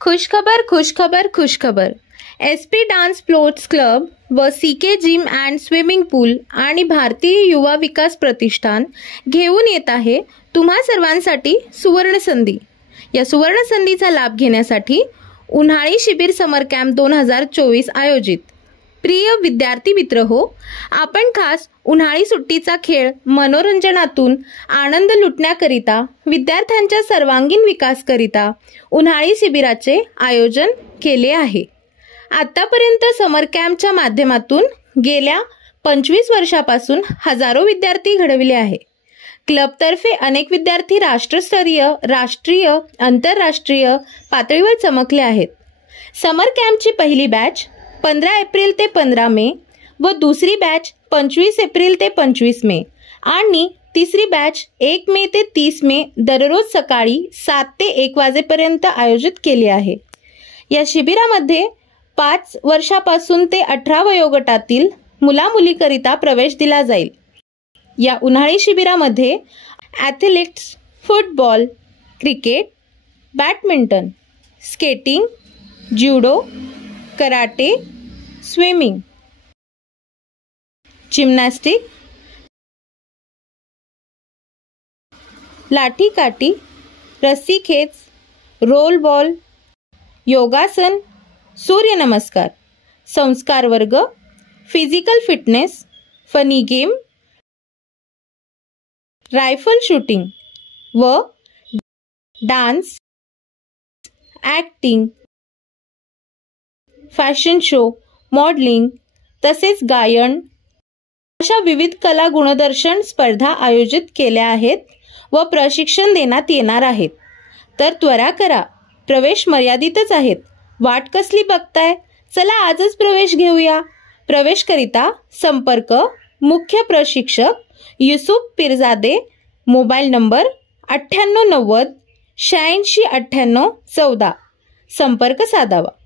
खुशखबर खुशखबर खुशखबर. SP dance sports club व CK gym and swimming पूल आणि भारतीय युवा विकास प्रतिष्ठान घेऊन येत आहे तुम्हा सर्वांसाठी सुवर्ण संधी. या सुवर्ण संधीचा लाभ घेण्यासाठी उन्हाळी शिबिर समर कॅम्प 2024 आयोजित. प्रिय विद्यार्थी मित्र हो, आपण खास उन्हाळी सुट्टीचा खेळ मनोरंजनातून आनंद लुटण्याकरिता विद्यार्थ्यांच्या सर्वांगीण विकासकरिता उन्हाळी शिबिराचे आयोजन केले आहे. आतापर्यंत समर कॅम्पच्या माध्यमातून गेल्या 25 वर्षापासून हजारो विद्यार्थी घडविले आहे. क्लबतर्फे अनेक विद्यार्थी राष्ट्रस्तरीय, राष्ट्रीय, आंतरराष्ट्रीय पातळीवर चमकले आहेत. समर कॅम्पची पहिली बॅच 15 एप्रिल ते 15 मे व दुसरी बॅच 25 एप्रिल ते 25 मे आणि तिसरी बॅच 1 मे ते 30 मे दररोज सकाळी 7 ते 1 वाजेपर्यंत आयोजित केली आहे. या शिबिरामध्ये 5 वर्षापासून ते 18 वयोगटातील मुलामुलीकरिता प्रवेश दिला जाईल. या उन्हाळी शिबिरामध्ये athletics, football, cricket, badminton, skating, judo, karate, swimming, gymnastic, लाठीकाठी, रस्सीखेच, रोल बॉल, योगासन, सूर्यनमस्कार, संस्कार वर्ग, physical fitness, funny game, rifle shooting व dance, acting, fashion show, modelling तसेच गायन अशा विविध कला गुणदर्शन स्पर्धा आयोजित केल्या आहेत व प्रशिक्षण देण्यात येणार आहेत. तर त्वरा करा, प्रवेश मर्यादितच आहेत. वाट कसली बघताय? चला आजच प्रवेश घेऊया. प्रवेशकरिता संपर्क मुख्य प्रशिक्षक युसुफ पीरजादे, मोबाईल नंबर 9890 86 98 14 संपर्क साधावा.